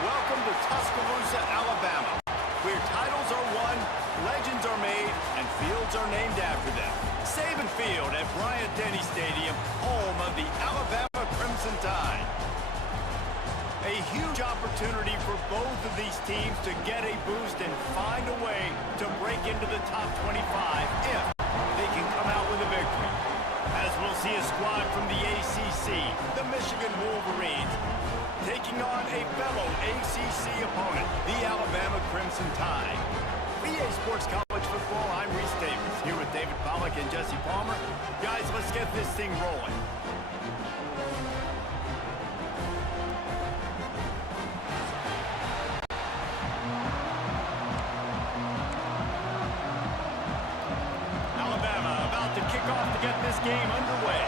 Welcome to Tuscaloosa, Alabama, where titles are won, legends are made, and fields are named after them. Saban Field at Bryant-Denny Stadium, home of the Alabama Crimson Tide. A huge opportunity for both of these teams to get a boost and find a way to break into the top 25 if they can come out with a victory. As we'll see a squad from the ACC, the Michigan Wolverines, taking on a fellow ACC opponent, the Alabama Crimson Tide. BA Sports College Football, I'm Reese Davis, here with David Pollack and Jesse Palmer. Guys, let's get this thing rolling. Alabama about to kick off to get this game underway.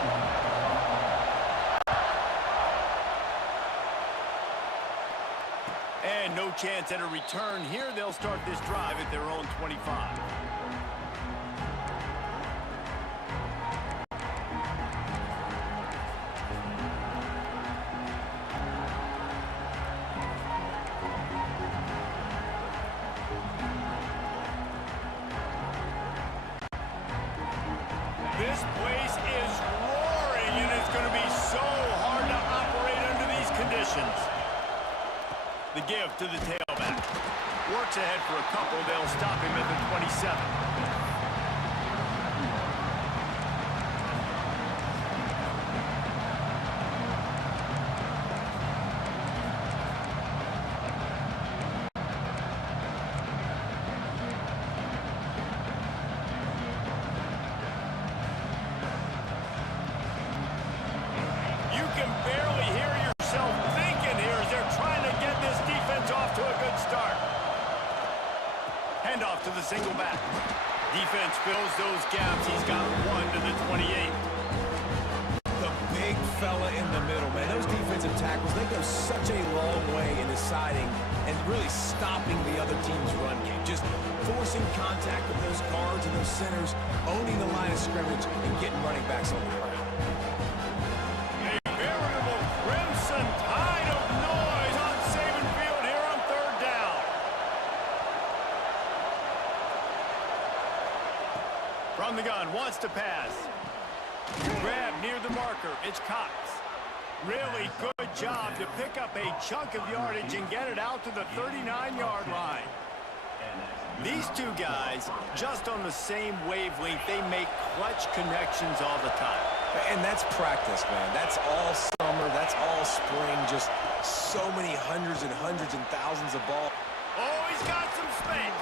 And no chance at a return here. They'll start this drive at their own 25. This place is roaring, and it's going to be so hard to operate under these conditions. The give to the tailback. Works ahead for a couple. They'll stop him at the 27. You can barely hear yourself thinking here as they're trying to get this defense off to a good start. Handoff to the single back. Defense fills those gaps. He's got one to the 28. The big fella in the middle, man. Those defensive tackles, they go such a long way in deciding and really stopping the other team's run game. Just forcing contact with those guards and those centers, owning the line of scrimmage, and getting running backs on the ground. Crimson Tide of noise on Saban Field here on third down. From the gun, wants to pass. Grab near the marker. It's Cox. Really good job to pick up a chunk of yardage and get it out to the 39-yard line. These two guys, just on the same wavelength, they make clutch connections all the time. And that's practice, man. That's all summer. That's all spring. Just so many hundreds and thousands of balls. Oh, he's got some space.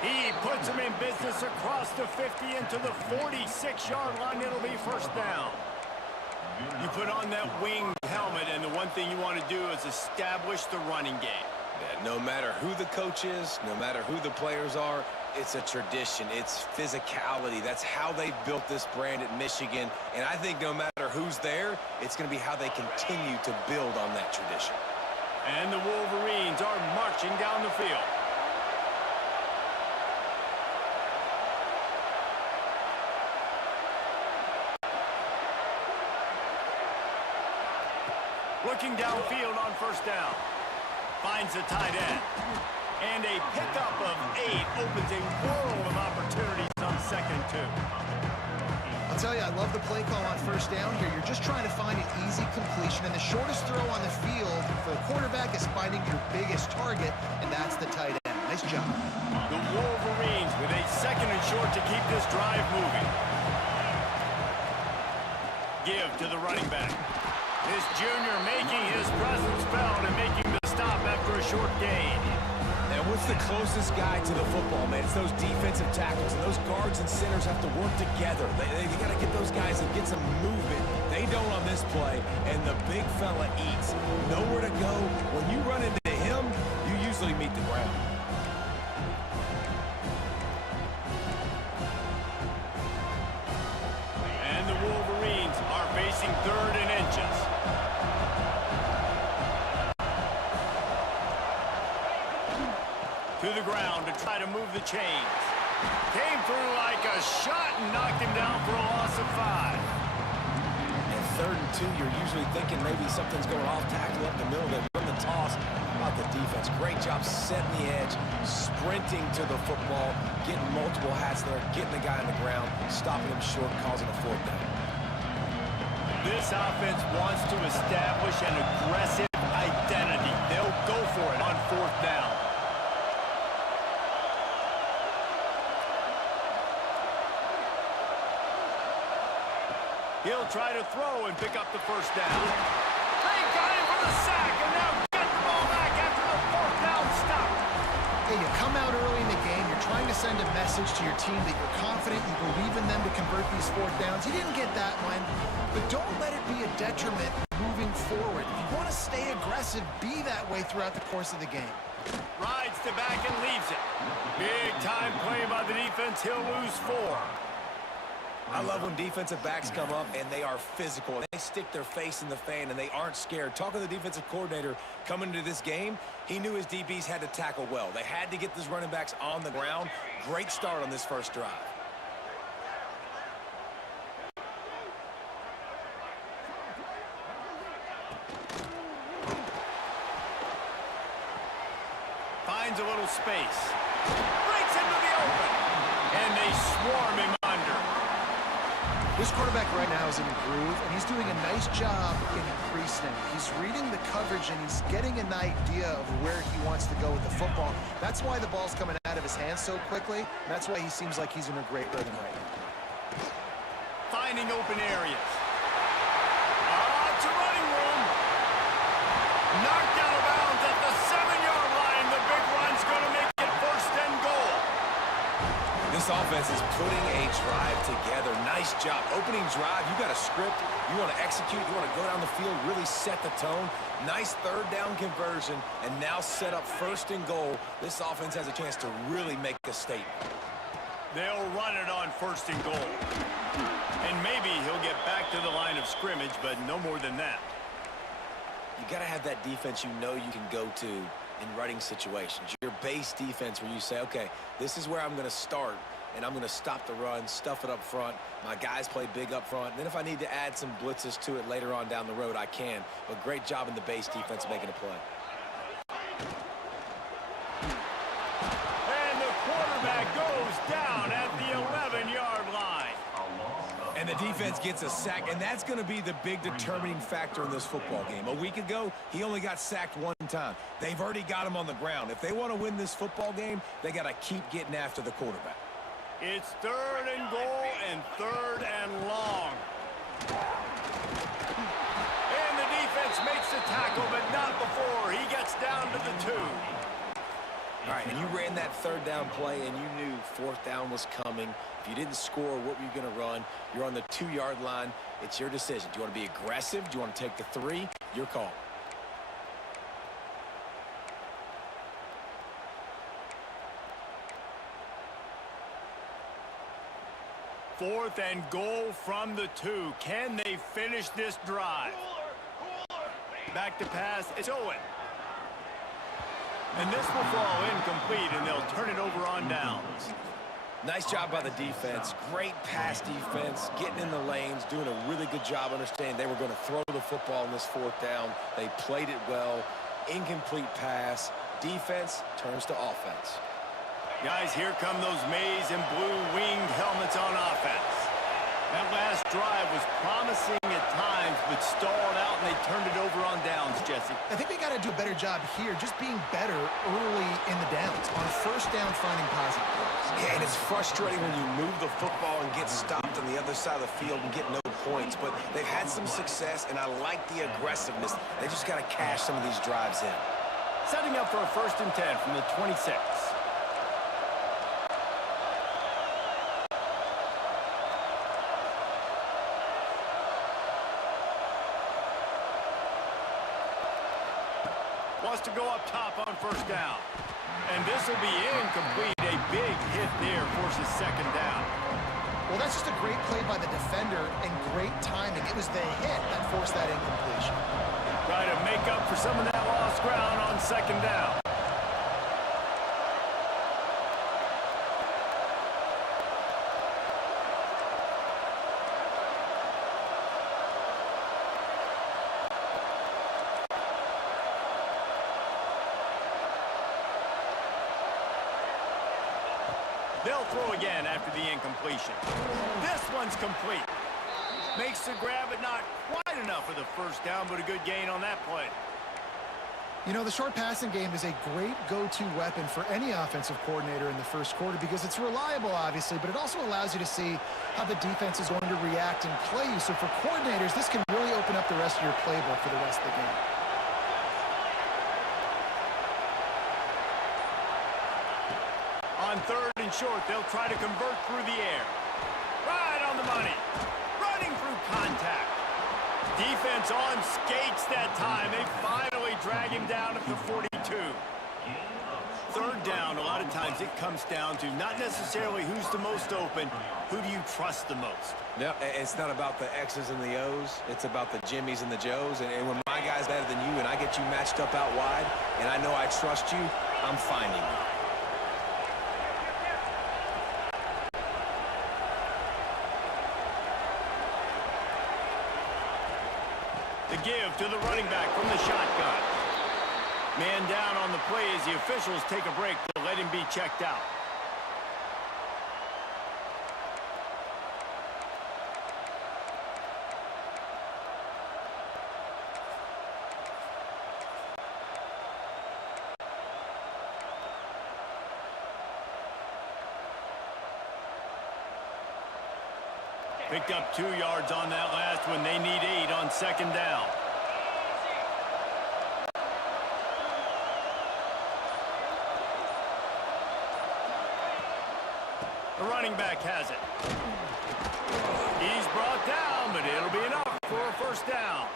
He puts him in business across the 50 into the 46-yard line. It'll be first down. You put on that winged helmet, and the one thing you want to do is establish the running game. Yeah, no matter who the coach is, no matter who the players are, it's a tradition. It's physicality. That's how they built this brand at Michigan. And I think no matter who's there, it's going to be how they continue to build on that tradition. And the Wolverines are marching down the field. Looking downfield on first down. Finds the tight end. And a pickup of 8 opens a world of opportunities on 2nd and 2. I'll tell you, I love the play call on first down here. You're just trying to find an easy completion, and the shortest throw on the field for the quarterback is finding your biggest target, and that's the tight end. Nice job. The Wolverines with a 2nd and short to keep this drive moving. Give to the running back. This junior making his presence felt and making the stop after a short gain. And what's the closest guy to the football, man? It's those defensive tackles, and those guards and centers have to work together. They got to get those guys and get some movement. They don't on this play, and the big fella eats. Nowhere to go. When you run into him, you usually meet the ground. And the Wolverines are facing 3rd and inches. To the ground to try to move the chains. Came through like a shot and knocked him down for a loss of 5. And 3rd and 2, you're usually thinking maybe something's going off tackle up the middle. They run the toss. about the defense? Great job setting the edge, sprinting to the football, getting multiple hats there, getting the guy on the ground, stopping him short, causing a fourth down. This offense wants to establish an aggressive identity. They'll go for it on fourth down. He'll try to throw and pick up the first down. They got him for the sack, and now get the ball back after the fourth down stop. Hey, you come out early in the game, you're trying to send a message to your team that you're confident, you believe in them to convert these fourth downs. You didn't get that one, but don't let it be a detriment moving forward. If you want to stay aggressive, be that way throughout the course of the game. Rides to back and leaves it. Big time play by the defense. He'll lose 4. I love when defensive backs come up and they are physical. They stick their face in the fan and they aren't scared. Talking to the defensive coordinator coming into this game, he knew his DBs had to tackle well. They had to get these running backs on the ground. Great start on this first drive. Finds a little space. Breaks into the open. And they swarm him under. This quarterback right now is in a groove, and he's doing a nice job in increasing. He's reading the coverage, and he's getting an idea of where he wants to go with the football. That's why the ball's coming out of his hands so quickly. That's why he seems like he's in a great rhythm right now. Finding open areas. It's a running room. Knocked out of bounds at the 7-yard line. The big run's going to make it first and goal. This offense is putting a drive together. Nice job. Opening drive, you got a script. You want to execute. You want to go down the field, really set the tone. Nice third down conversion, and now set up first and goal. This offense has a chance to really make a statement. They'll run it on first and goal. And maybe he'll get back to the line of scrimmage, but no more than that. You got to have that defense you know you can go to in running situations. Your base defense where you say, okay, this is where I'm going to start, and I'm going to stop the run, stuff it up front. My guys play big up front. And then if I need to add some blitzes to it later on down the road, I can. But great job in the base defense making a play. And the quarterback goes down at the 11-yard line. And the defense gets a sack, and that's going to be the big determining factor in this football game. A week ago, he only got sacked one time. They've already got him on the ground. If they want to win this football game, they got to keep getting after the quarterback. It's third and goal and third and long. And the defense makes the tackle, but not before he gets down to the 2. All right, and you ran that third down play, and you knew fourth down was coming. If you didn't score, what were you going to run? You're on the 2-yard line. It's your decision. Do you want to be aggressive? Do you want to take the 3? Your call. Fourth and goal from the 2. Can they finish this drive? Back to pass. It's Owen. And this will fall incomplete, and they'll turn it over on downs. Nice job by the defense. Great pass defense, getting in the lanes, doing a really good job understanding they were going to throw the football in this fourth down. They played it well. Incomplete pass. Defense turns to offense. Guys, here come those maize and blue winged helmets on offense. That last drive was promising at times, but stalled out, and they turned it over on downs, Jesse. I think they got to do a better job here, just being better early in the downs. On first down, finding positive plays. Yeah, and it's frustrating when you move the football and get stopped on the other side of the field and get no points, but they've had some success, and I like the aggressiveness. They just got to cash some of these drives in. Setting up for a first and 10 from the 26. Wants to go up top on first down. And this will be incomplete. A big hit there forces second down. Well, that's just a great play by the defender and great timing. It was the hit that forced that incompletion. Try to make up for some of that lost ground on second down. They'll throw again after the incompletion. This one's complete. Makes the grab, but not quite enough for the first down, but a good gain on that play. You know, the short passing game is a great go-to weapon for any offensive coordinator in the first quarter because it's reliable, obviously, but it also allows you to see how the defense is going to react and play you. So for coordinators, this can really open up the rest of your playbook for the rest of the game. On third and short, they'll try to convert through the air. Right on the money. Running through contact. Defense on skates that time. They finally drag him down at the 42. Third down, a lot of times it comes down to not necessarily who's the most open, who do you trust the most? Yeah, it's not about the X's and the O's. It's about the Jimmies and the Joes. And when my guy's better than you and I get you matched up out wide and I know I trust you, I'm finding you. The give to the running back from the shotgun. Man down on the play as the officials take a break to let him be checked out. Picked up 2 yards on that last one. They need 8 on second down. The running back has it. He's brought down, but it'll be enough for a first down.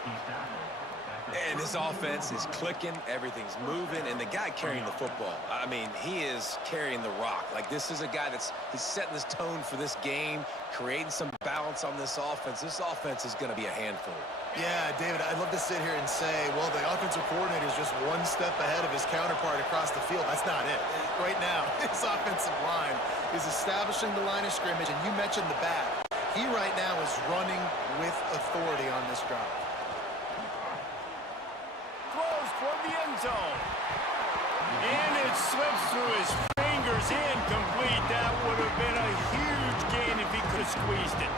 And this offense is clicking, everything's moving, and the guy carrying the football, I mean, he is carrying the rock. Like, this is a guy he's setting this tone for this game, creating some balance on this offense. This offense is going to be a handful. Yeah, David, I'd love to sit here and say, well, the offensive coordinator is just one step ahead of his counterpart across the field. That's not it. Right now, his offensive line is establishing the line of scrimmage, and you mentioned the back. He right now is running with authority on this drive. Throws toward the end zone. And it slips through his fingers, incomplete. That would have been a huge gain if he could have squeezed it.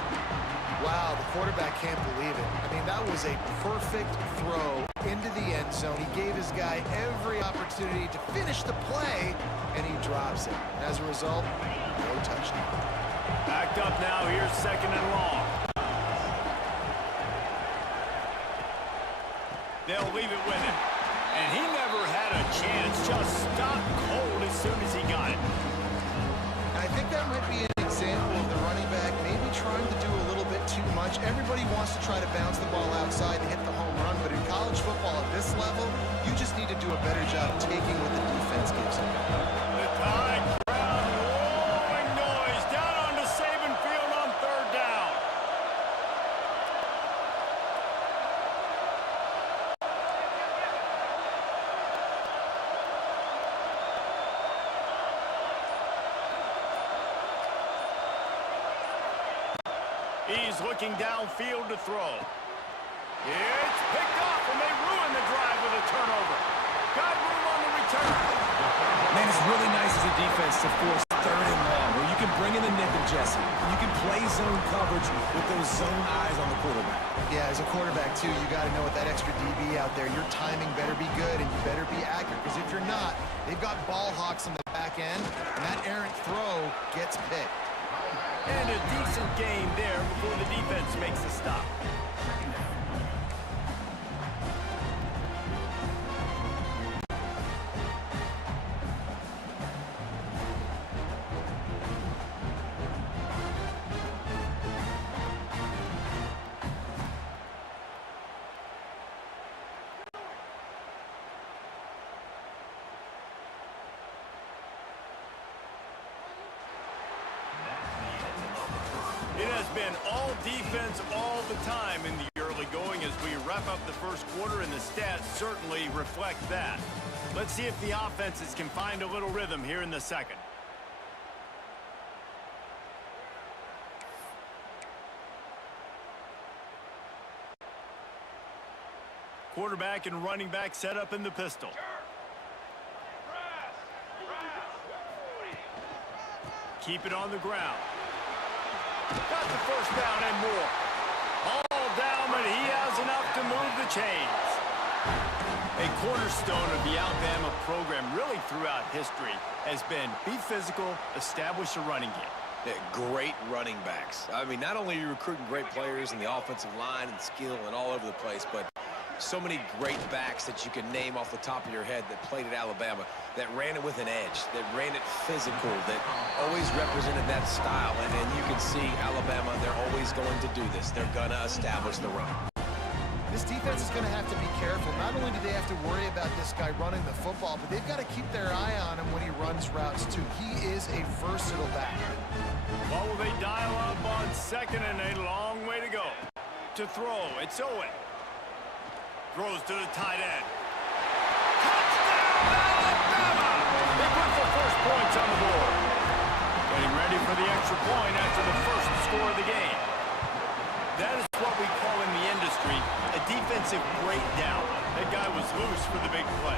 Wow, the quarterback can't believe it. I mean, that was a perfect throw into the end zone. He gave his guy every opportunity to finish the play, and he drops it. As a result, no touchdown. Backed up now, here's second and long. They'll leave it with him. And he never had a chance, just stopped cold as soon as he got it. And I think that might be an example of the running back maybe trying to do a little bit too much. Everybody wants to try to bounce the ball outside and hit the home run, but in college football at this level, you just need to do a better job taking what the defense gives you. The Tide crowd roaring noise down onto Saban Field on third down. He's looking downfield to throw. It's picked off, and they ruin the drive with a turnover. Got room on the return. Man, it's really nice as a defense to force third and long, where you can bring in the nickel, Jesse. You can play zone coverage with those zone eyes on the quarterback. Yeah, as a quarterback, too, you got to know with that extra DB out there, your timing better be good and you better be accurate, because if you're not, they've got ball hawks on the back end, and that errant throw gets picked. And a decent game there before the defense makes a stop. It has been all defense all the time in the early going as we wrap up the first quarter, and the stats certainly reflect that. Let's see if the offenses can find a little rhythm here in the second. Quarterback and running back set up in the pistol. keep it on the ground. Got the first down and more. All down, but he has enough to move the chains. A cornerstone of the Alabama program really throughout history has been be physical, establish a running game. Yeah, great running backs. I mean, not only are you recruiting great players in the offensive line and skill and all over the place, but so many great backs that you can name off the top of your head that played at Alabama, that ran it with an edge, that ran it physical, that always represented that style. And you can see Alabama, they're always going to do this. They're going to establish the run. This defense is going to have to be careful. Not only do they have to worry about this guy running the football, but they've got to keep their eye on him when he runs routes, too. He is a versatile back. What will they dial up on second and a long way to go? To throw, it's Owen. Throws to the tight end. Touchdown, Alabama! They put the first points on the board. Getting ready for the extra point after the first score of the game. That is what we call in the industry a defensive breakdown. That guy was loose for the big play.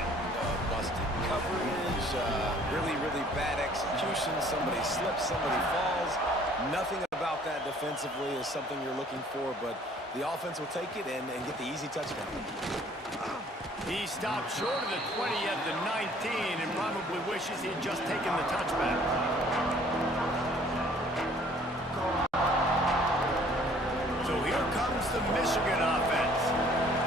Busted coverage, really, really bad execution. Somebody slips, somebody falls. Nothing about that defensively is something you're looking for, but the offense will take it and get the easy touchdown. He stopped short of the 20 at the 19 and probably wishes he'd just taken the touchback. So here comes the Michigan offense.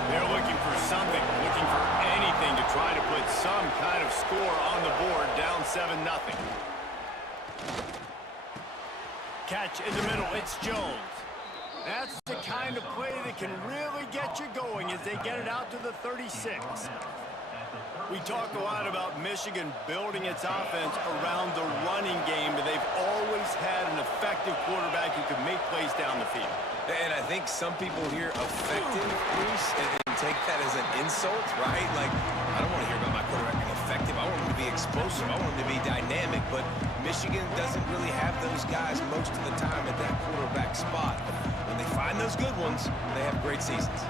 They're looking for something, looking for anything to try to put some kind of score on the board, down 7-0. Catch in the middle, it's Jones. That's the kind of play that can really get you going as they get it out to the 36. We talk a lot about Michigan building its offense around the running game, but they've always had an effective quarterback who can make plays down the field. And I think some people hear effective, Bruce, and take that as an insult, right? Like, I don't want to hear about my quarterback being effective. I want him to be explosive. I want him to be dynamic. But Michigan doesn't really have those guys most of the time at that quarterback spot. When they find those good ones, they have great seasons.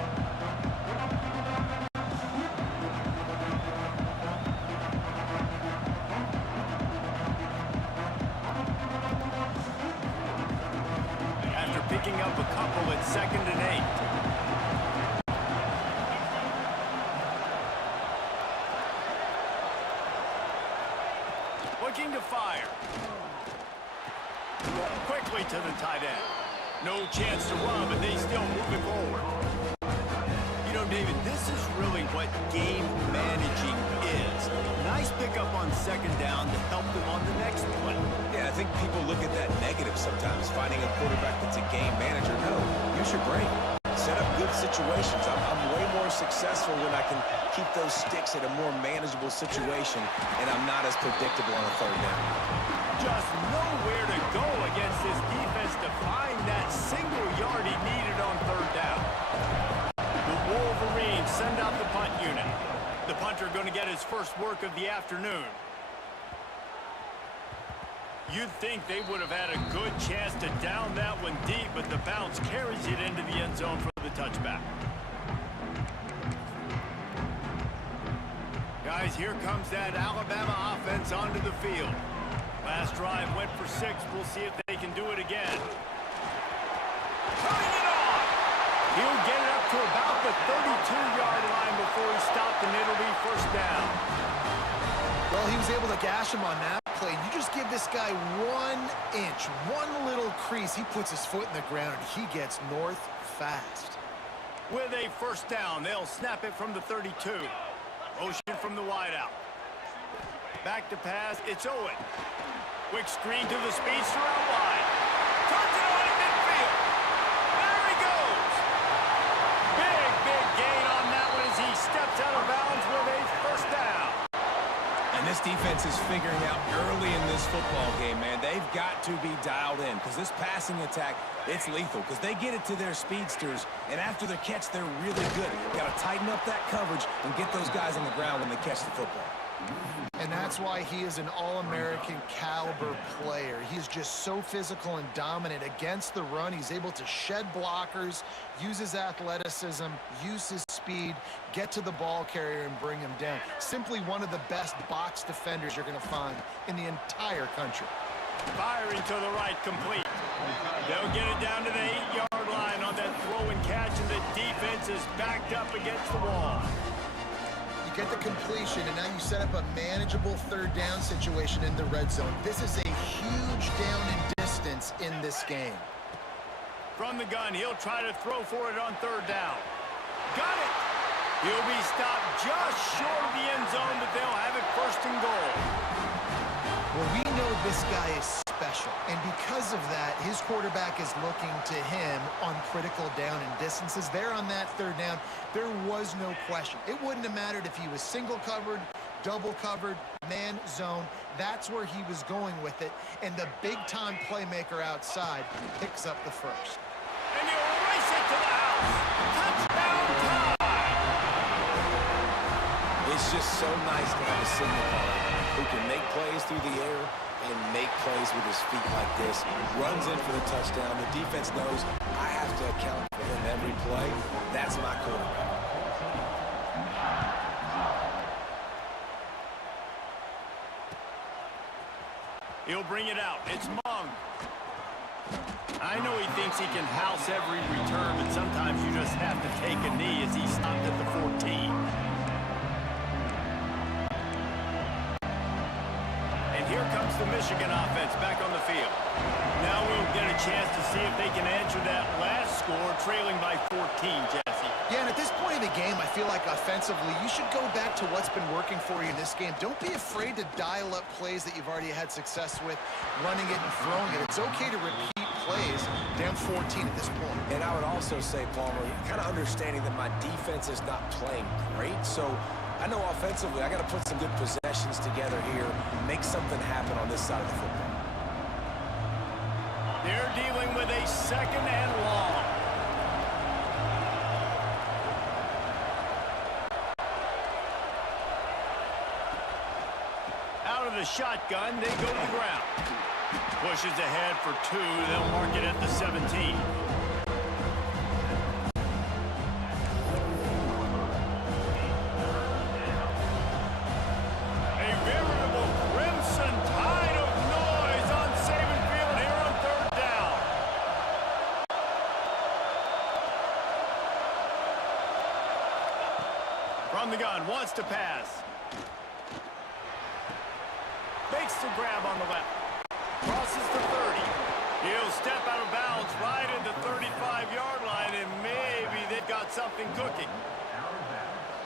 Picking up a couple at 2nd and 8. Looking to fire. Quickly to the tight end. No chance to run, but they still move it forward. You know, David, this is really what game managing is. Nice pickup on 2nd down to help them on the next play. Yeah, I think people look at that negative sometimes, finding a quarterback that's a game manager. No, use your brain. Set up good situations. I'm way more successful when I can keep those sticks at a more manageable situation, and I'm not as predictable on a 3rd down. Just nowhere to go against this defense to find that single yard he needed on 3rd down. The Wolverines send out the punt unit. The punter going to get his first work of the afternoon. You'd think they would have had a good chance to down that one deep, but the bounce carries it into the end zone for the touchback. Guys, here comes that Alabama offense onto the field. Last drive went for 6. We'll see if they can do it again. Turning it on! He'll get it up to about the 32-yard line before he stopped, and it'll be 1st down. Well, he was able to gash him on that play. You just give this guy 1 inch, one little crease. He puts his foot in the ground, and he gets north fast. With a 1st down, they'll snap it from the 32. Motion from the wideout. Back to pass, it's Owen. Quick screen to the speedster out wide. Turns it on in midfield. There he goes. Big gain on that one as he steps out of bounds with a 1st down. And this defense is figuring out early in this football game, man. They've got to be dialed in because this passing attack, it's lethal because they get it to their speedsters, and after the catch, they're really good. Got to tighten up that coverage and get those guys on the ground when they catch the football. And that's why he is an All-American caliber player. He's just so physical and dominant against the run. He's able to shed blockers, use his athleticism, use his speed, get to the ball carrier and bring him down. Simply one of the best box defenders you're going to find in the entire country. Firing to the right, complete. They'll get it down to the 8-yard line on that throw and catch, and the defense is backed up against the wall. You get the completion, and now you set up a manageable third down situation in the red zone. This is a huge down in distance in this game. From the gun, he'll try to throw for it on third down. Got it! He'll be stopped just short of the end zone, but they'll have it first and goal. Well, we know this guy is special, and because of that, his quarterback is looking to him on critical down and distances. There on that third down, there was no question. It wouldn't have mattered if he was single covered, double covered, man zone. That's where he was going with it, and the big-time playmaker outside picks up the first. And he'll race it to the house. Touchdown time! It's just so nice to have a signal caller who can make plays through the air and make plays with his feet like this. Runs in for the touchdown. The defense knows I have to account for him every play. That's my quarterback. He'll bring it out. It's Mung. I know he thinks he can house every return, but sometimes you just have to take a knee as he stopped at the 14. Here comes the Michigan offense back on the field. Now we'll get a chance to see if they can answer that last score, trailing by 14, Jesse. Yeah, and at this point in the game, I feel like offensively, you should go back to what's been working for you in this game. Don't be afraid to dial up plays that you've already had success with, running it and throwing it. It's okay to repeat plays down 14 at this point. And I would also say, Palmer, kind of understanding that my defense is not playing great, so I know offensively I got to put some good possessions together here, make something happen on this side of the football. They're dealing with a second and long. Out of the shotgun, they go to the ground. Pushes ahead for 2. They'll mark it at the 17. From the gun, wants to pass. Makes the grab on the left. Crosses the 30. He'll step out of bounds right at the 35-yard line, and maybe they've got something cooking.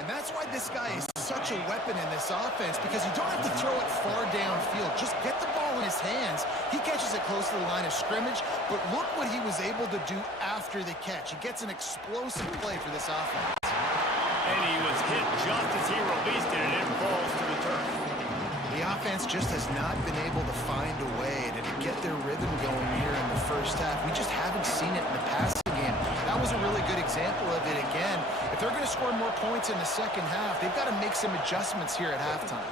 And that's why this guy is such a weapon in this offense, because you don't have to throw it far downfield. Just get the ball in his hands. He catches it close to the line of scrimmage, but look what he was able to do after the catch. He gets an explosive play for this offense. And he was hit just as he released it, and it falls to the turf. The offense just has not been able to find a way to get their rhythm going here in the first half. We just haven't seen it in the passing game. That was a really good example of it again. If they're going to score more points in the second half, they've got to make some adjustments here at halftime.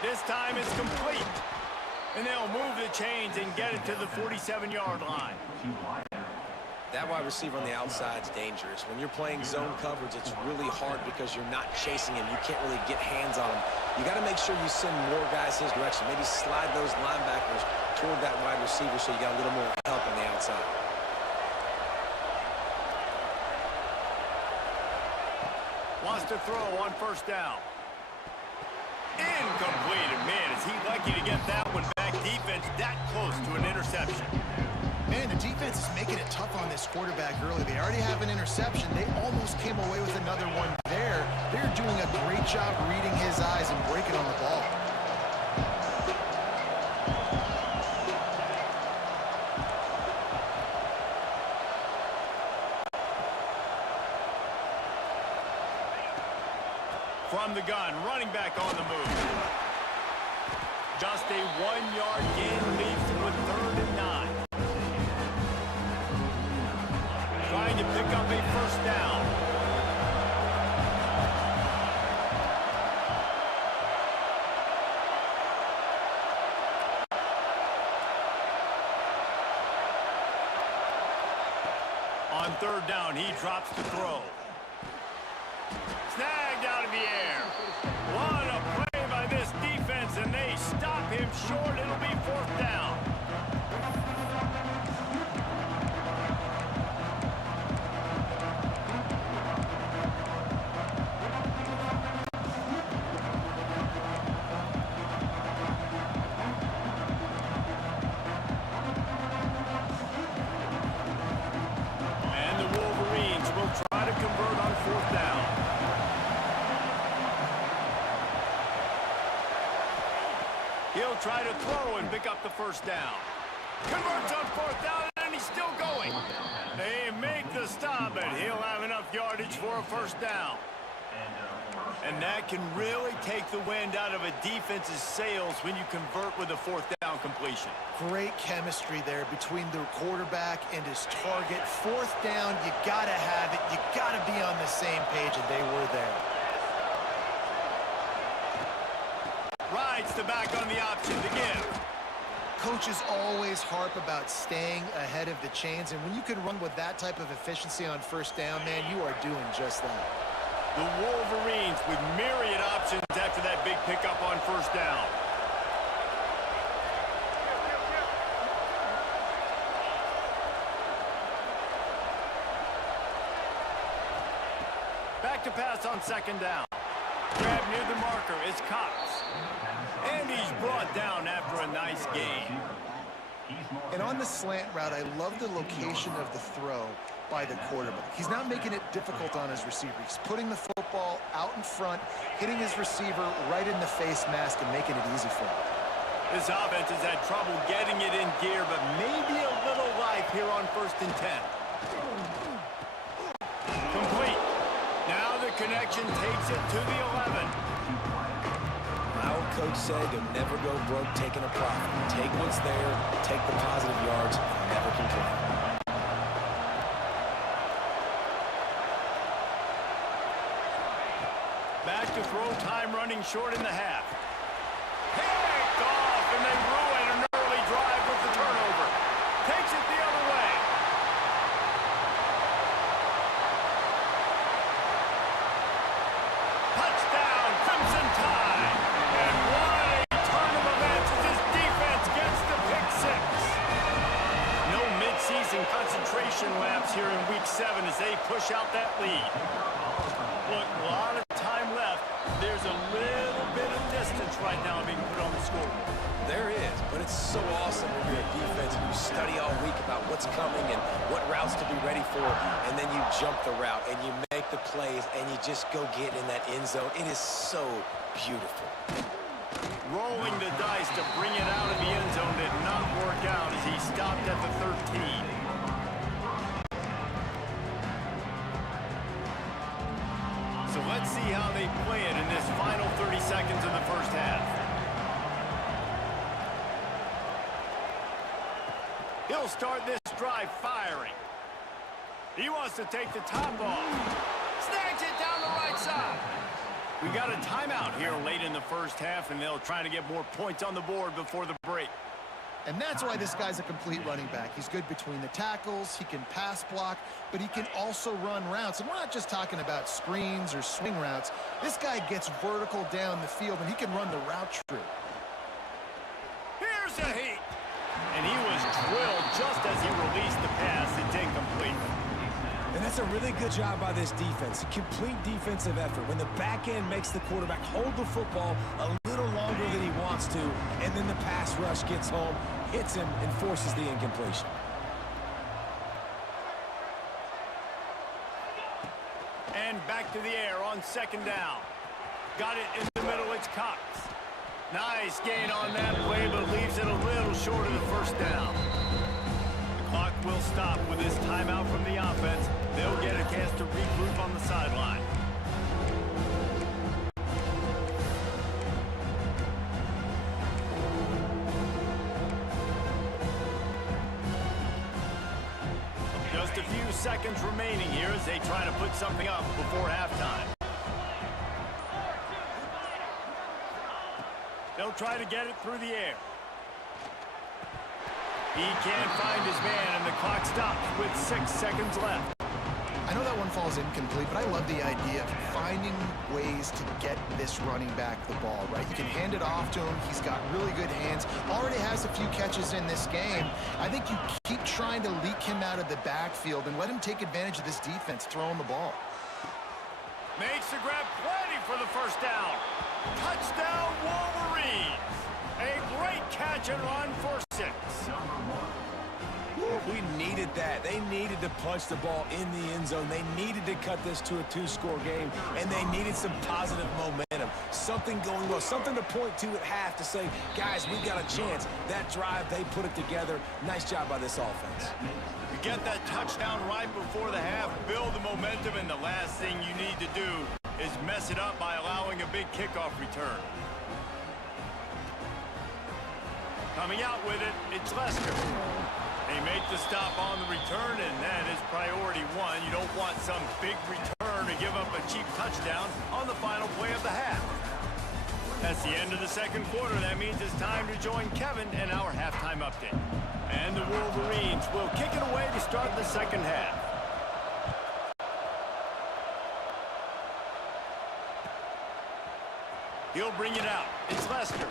This time it's complete. And they'll move the chains and get it to the 47-yard line. That wide receiver on the outside is dangerous. When you're playing zone coverage, it's really hard because you're not chasing him. You can't really get hands on him. You got to make sure you send more guys his direction. Maybe slide those linebackers toward that wide receiver so you got a little more help on the outside. Wants to throw on first down. Incomplete. And man, is he lucky to get that one back. Defense that close to an interception. Man, the defense is making it tough on this quarterback early. They already have an interception. They almost came away with another one there. They're doing a great job reading his eyes and breaking on the ball. From the gun, running back on the move. Just a 1-yard gain leaves them with 3rd and 9. Trying to pick up a first down. On 3rd down, he drops to throw. Snagged out of the air. What a play by this defense, and they stop him short. It'll be 4th down. He'll try to throw and pick up the 1st down. Converts on 4th down, and he's still going. They make the stop, and he'll have enough yardage for a 1st down. And that can really take the wind out of a defense's sails when you convert with a 4th down completion. Great chemistry there between the quarterback and his target. 4th down, you gotta have it. You gotta be on the same page, and they were there. Rides the back on the option to give. Coaches always harp about staying ahead of the chains, and when you can run with that type of efficiency on 1st down, man, you are doing just that. The Wolverines with myriad options after that big pickup on 1st down. Back to pass on 2nd down. Grab near the marker is Cox. And he's brought down after a nice gain. And on the slant route, I love the location of the throw by the quarterback. He's not making it difficult on his receiver. He's putting the football out in front, hitting his receiver right in the face mask and making it easy for him. This offense has had trouble getting it in gear, but maybe a little life here on 1st and 10. Complete. Now the connection takes it to the 11. Our coach said you'll never go broke taking a profit. Take what's there, take the positive yards, and never complain. Back to throw time running short in the half. Picked off, and they ruin an early drive with the turnover. Takes it the other way. Touchdown, Crimson Tide. And what a turn of events as this defense gets the pick 6. No mid-season concentration laps here in Week 7 as they push out that lead. Look, a lot of time left. There's a little bit of distance right now being put on the scoreboard. There is, but it's so awesome when you're a defense and you study all week about what's coming and what routes to be ready for, and then you jump the route and you make the plays and you just go get in that end zone. It is so beautiful. Rolling the dice to bring it out of the end zone did not work out as he stopped at the 13. So let's see how they play it in this final 30 seconds of the 1st half. He'll start this drive firing. He wants to take the top off. Snags it down the right side. We got a timeout here late in the 1st half, and they'll try to get more points on the board before the break. And that's why this guy's a complete running back. He's good between the tackles, he can pass block, but he can also run routes. And we're not just talking about screens or swing routes. This guy gets vertical down the field, and he can run the route tree. Here's a heat. And he was drilled just as he released the pass. It's incomplete. And that's a really good job by this defense. Complete defensive effort. When the back end makes the quarterback hold the football a little longer than he wants to, and then the pass rush gets home, hits him, and forces the incompletion. And back to the air on 2nd down. Got it in the middle. It's Cox. Nice gain on that play, but leaves it a little short of the 1st down. The clock will stop with this timeout from the offense. They'll get a chance to regroup on the sideline. Just a few seconds remaining here as they try to put something up before halftime. They'll try to get it through the air. He can't find his man, and the clock stops with 6 seconds left. I know that one one falls incomplete, but I love the idea of finding ways to get this running back the ball, right? You can hand it off to him. He's got really good hands. Already has a few catches in this game. I think you keep trying to leak him out of the backfield and let him take advantage of this defense throwing the ball. Makes the grab, plenty for the first down. Touchdown, Wolverines. A great catch and run for 6. We needed that. They needed to punch the ball in the end zone. They needed to cut this to a 2-score game, and they needed some positive momentum. Something going well, something to point to at half to say, guys, we got a chance. That drive, they put it together. Nice job by this offense. You get that touchdown right before the half, build the momentum, and the last thing you need to do is mess it up by allowing a big kickoff return. Coming out with it, it's Lester. They make the stop on the return, and that is priority 1. You don't want some big return to give up a cheap touchdown on the final play of the half. That's the end of the second quarter. That means it's time to join Kevin and our halftime update. And the Wolverines will kick it away to start the second half. He'll bring it out. It's Lester.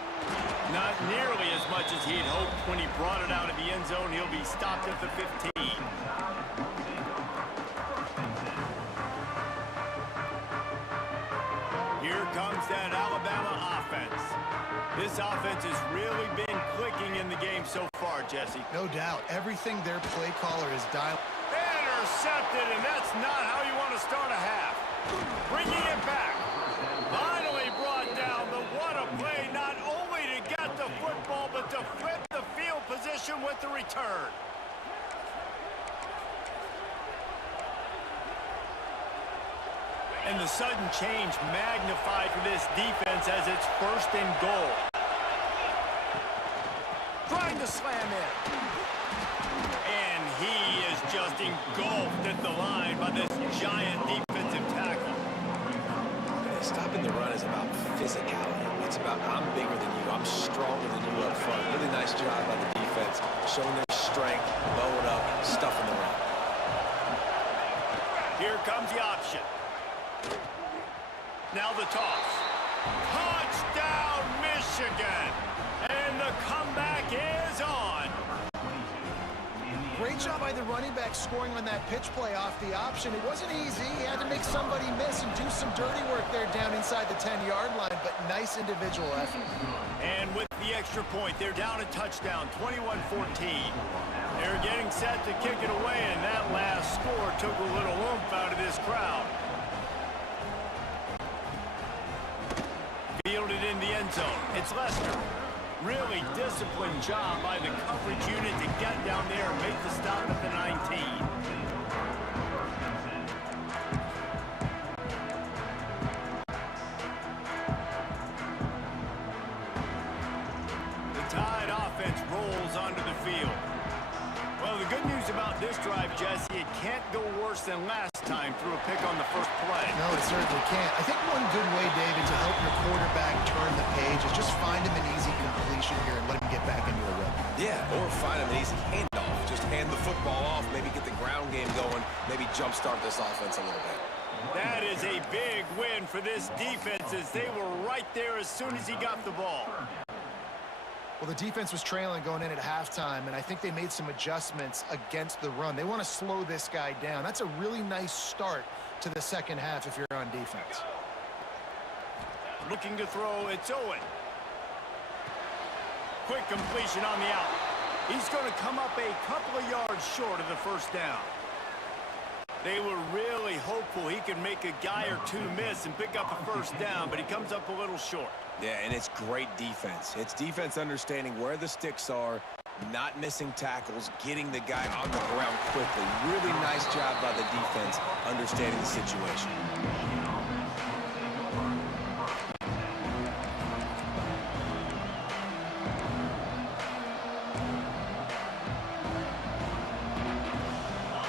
Not nearly as much as he'd hoped when he brought it out of the end zone. He'll be stopped at the 15. Here comes that Alabama offense. This offense has really been clicking in the game so far, Jesse. No doubt. Everything their play caller is dialed. Intercepted, and that's not how you want to start a half. Bringing it back. Finally brought down, but what a play, not only to get the football, but to flip the field position with the return. And the sudden change magnified for this defense as it's 1st and goal. Trying to slam in. And he is just engulfed at the line by this giant defensive tackle. Stopping the run is about physicality. It's about I'm bigger than you. I'm stronger than you up front. Really nice job by the defense, showing their strength, blowing up, stuffing the run. Here comes the option. Now the toss. Touchdown, Michigan! And the comeback is on. Great job by the running back scoring on that pitch play off the option. It wasn't easy. He had to make somebody miss and do some dirty work there down inside the 10-yard line, but nice individual effort. And with the extra point, they're down a touchdown, 21-14. They're getting set to kick it away, and that last score took a little oomph out of this crowd. Fielded in the end zone. It's Lester. Really disciplined job by the coverage unit to get down there and make the stop at the 19. The Tide offense rolls onto the field. Well, the good news about this drive, Jesse, it can't go worse than last time through a pick on the first play. No, it certainly can't. I think one good way, David, to help your quarterback turn the page is just find him an easy completion here and let him get back into a rhythm. Yeah, or find him an easy handoff. Just hand the football off, maybe get the ground game going, maybe jumpstart this offense a little bit. That is a big win for this defense as they were right there as soon as he got the ball. Well, the defense was trailing going in at halftime, and I think they made some adjustments against the run. They want to slow this guy down. That's a really nice start to the second half if you're on defense. Looking to throw, it's Owen. Quick completion on the out. He's going to come up a couple of yards short of the first down. They were really hopeful he could make a guy or two miss and pick up a first down, but he comes up a little short. Yeah, and it's great defense. It's defense understanding where the sticks are, not missing tackles, getting the guy on the ground quickly. Really nice job by the defense understanding the situation.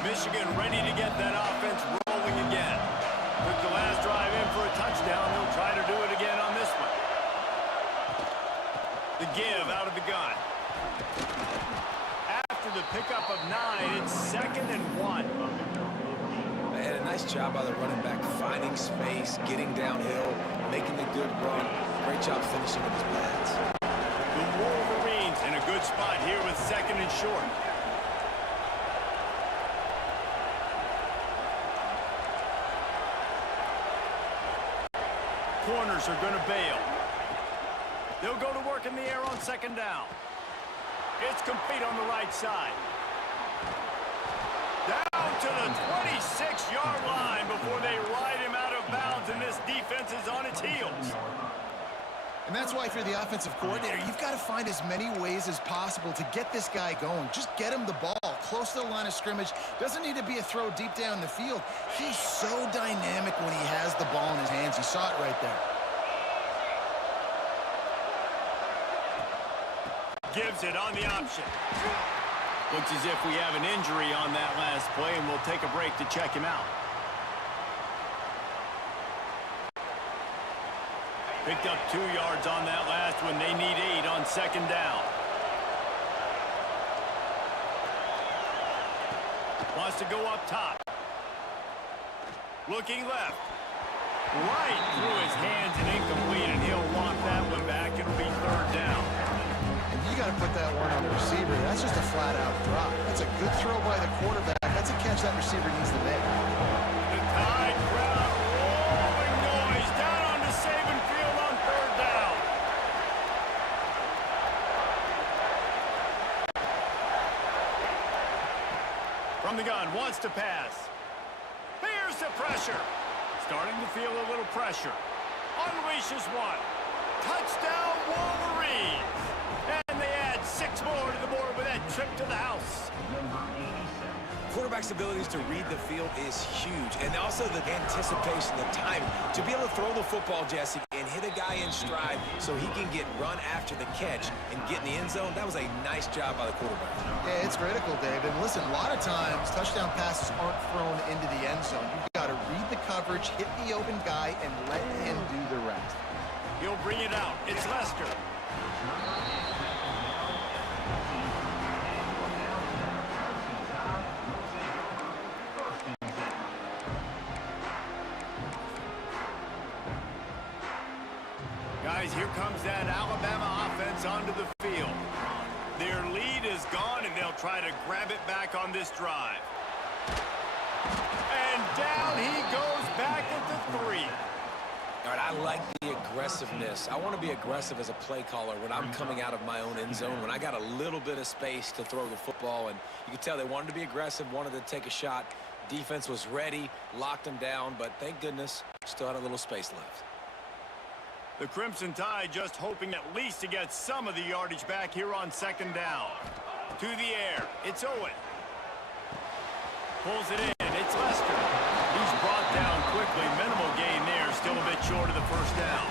Michigan ready to get that offense rolling again. Took the last drive in for a touchdown. They'll try to do it again on this one. The give out of the gun. After the pickup of 9, it's 2nd and 1. and a nice job by the running back, finding space, getting downhill, making the good run. Great job finishing with his pads. The Wolverines in a good spot here with 2nd and short. Corners are going to bail. They'll go to work in the air on 2nd down. It's complete on the right side. Down to the 26-yard line before they ride him out of bounds, and this defense is on its heels. And that's why if you're the offensive coordinator, you've got to find as many ways as possible to get this guy going. Just get him the ball close to the line of scrimmage. Doesn't need to be a throw deep down the field. He's so dynamic when he has the ball in his hands. You saw it right there. Gives it on the option. Looks as if we have an injury on that last play, and we'll take a break to check him out. Picked up 2 yards on that last one. They need 8 on 2nd down. Wants to go up top. Looking left. Right through his hands and incomplete, and he'll walk that one back. It'll be 3rd down. You got to put that one on the receiver. That's just a flat-out drop. That's a good throw by the quarterback. That's a catch that receiver needs to make. The Tide crowd rolling noise down onto Saban Field on 3rd down. From the gun, wants to pass. Here's the pressure. Starting to feel a little pressure. Unleashes one. Touchdown Wolverines. And they add 6 more to the board with that trip to the house. Quarterback's abilities to read the field is huge, and also the anticipation, the time to be able to throw the football, Jesse, and hit a guy in stride so he can get run after the catch and get in the end zone. That was a nice job by the quarterback. Yeah, it's critical, David. Listen, a lot of times touchdown passes aren't thrown into the end zone. You've got to read the coverage, hit the open guy, and let him do the rest. He'll bring it out. It's Lester. Guys, here comes that Alabama offense onto the field. Their lead is gone, and they'll try to grab it back on this drive. And down he goes back at the 3. All right, I like the aggressiveness. I want to be aggressive as a play caller when I'm coming out of my own end zone, when I got a little bit of space to throw the football, and you can tell they wanted to be aggressive, wanted to take a shot. Defense was ready, locked them down, but thank goodness, still had a little space left. The Crimson Tide just hoping at least to get some of the yardage back here on 2nd down. To the air, it's Owen. Pulls it in, it's Lester. He's brought down quickly, minimal gain there, still a bit short of the 1st down.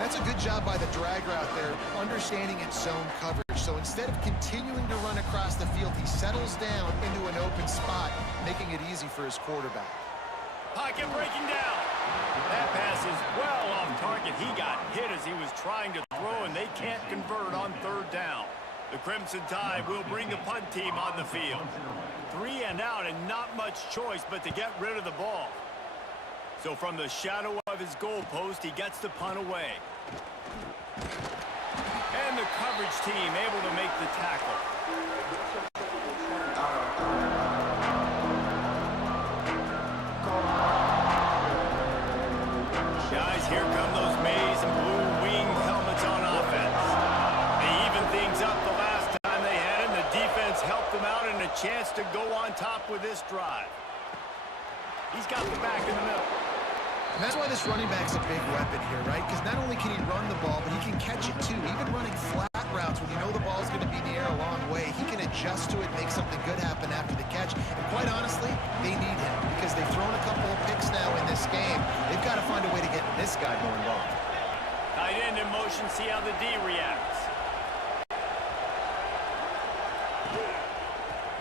That's a good job by the drag route there, understanding its zone coverage. So instead of continuing to run across the field, he settles down into an open spot, making it easy for his quarterback. Pocket breaking down. That pass is well off target. He got hit as he was trying to throw, and they can't convert on 3rd down. The Crimson Tide will bring the punt team on the field. 3 and out, and not much choice but to get rid of the ball. So from the shadow of his goalpost, he gets the punt away. And the coverage team able to make the tackle. Guys, here come those maize and blue winged helmets on offense. They even things up the last time they had him. The defense helped them out, and a chance to go on top with this drive. He's got the back in the middle. And that's why this running back's a big weapon here, right? Because not only can he run the ball, but he can catch it too. Even running flat routes when you know the ball's going to be in the air a long way, he can adjust to it, make something good happen after the catch. And quite honestly, they need him because they've thrown a couple of picks now in this game. They've got to find a way to get this guy more involved. Tight end in motion, see how the D reacts.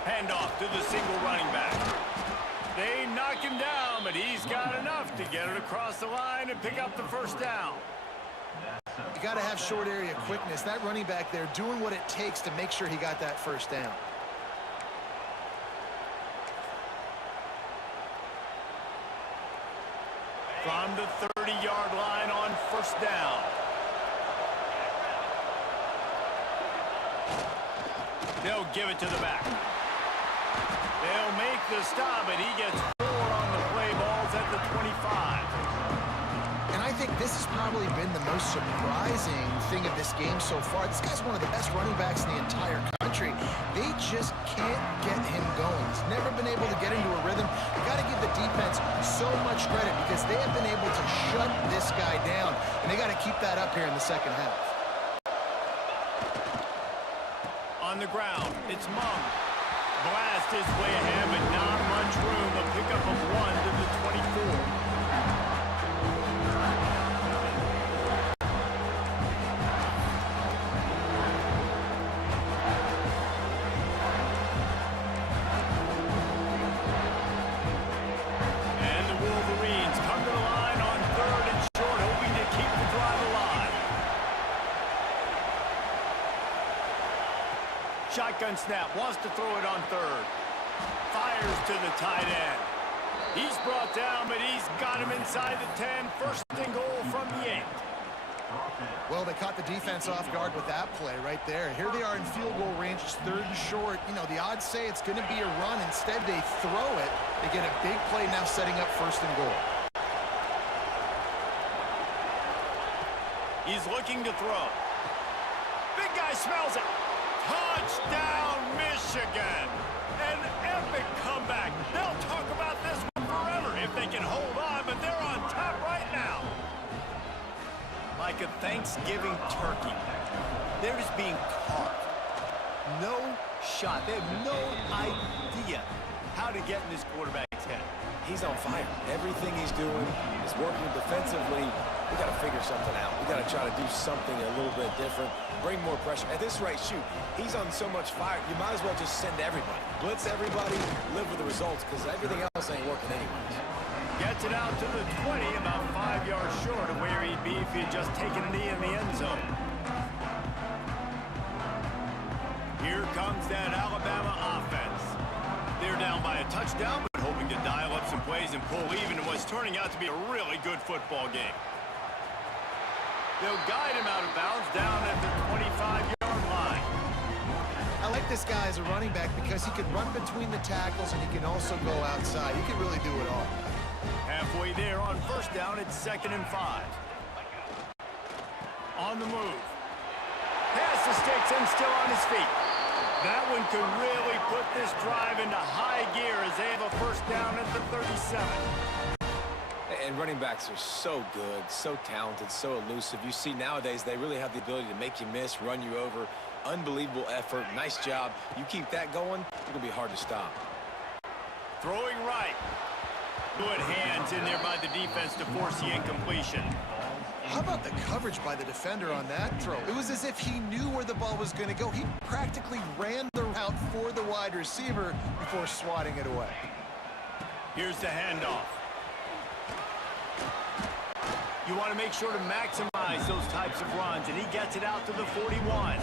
Handoff to the single running back. They knock him down, but he's got enough to get it across the line and pick up the 1st down. You got to have short area quickness. That running back there doing what it takes to make sure he got that 1st down. From the 30-yard line on first down. They'll give it to the back. They'll make the stop, and he gets 4 on the play balls at the 25. And I think this has probably been the most surprising thing of this game so far. This guy's one of the best running backs in the entire country. They just can't get him going. He's never been able to get into a rhythm. You got to give the defense so much credit because they have been able to shut this guy down, and they got to keep that up here in the second half. On the ground, it's Mung. Blast his way ahead, but not much room. A pickup of 1 to the 24. Shotgun snap, wants to throw it on third. Fires to the tight end. He's brought down, but he's got him inside the 10. First and goal from the 8. Well, they caught the defense off guard with that play right there. Here they are in field goal range, it's 3rd and short. You know, the odds say it's going to be a run. Instead, they throw it. They get a big play now setting up 1st and goal. He's looking to throw. Big guy smells it. Touchdown, Michigan! An epic comeback. They'll talk about this one forever if they can hold on, but they're on top right now. Like a Thanksgiving turkey, they're just being carved. No shot. They have no idea how to get in this quarterback's head. He's on fire. Everything he's doing is working defensively. We got to figure something out. We got to try to do something a little bit different. Bring more pressure. At this rate, shoot, he's on so much fire, you might as well just send everybody. Blitz everybody, live with the results, because everything else ain't working anyways. Gets it out to the 20, about 5 yards short of where he'd be if he had just taken a knee in the end zone. Here comes that Alabama offense. They're down by a touchdown, but hoping to dial up some plays and pull even in what's turning out to be a really good football game. They'll guide him out of bounds down at the 25-yard line. I like this guy as a running back because he can run between the tackles and he can also go outside. He can really do it all. Halfway there on first down, it's 2nd and 5. On the move. Past the sticks and still on his feet. That one could really put this drive into high gear as they have a first down at the 37. And running backs are so good, so talented, so elusive. You see nowadays they really have the ability to make you miss, run you over. Unbelievable effort. Nice job. You keep that going, it'll be hard to stop. Throwing right. Good hands in there by the defense to force the incompletion. How about the coverage by the defender on that throw? It was as if he knew where the ball was going to go. He practically ran the route for the wide receiver before swatting it away. Here's the handoff. You want to make sure to maximize those types of runs, and he gets it out to the 41.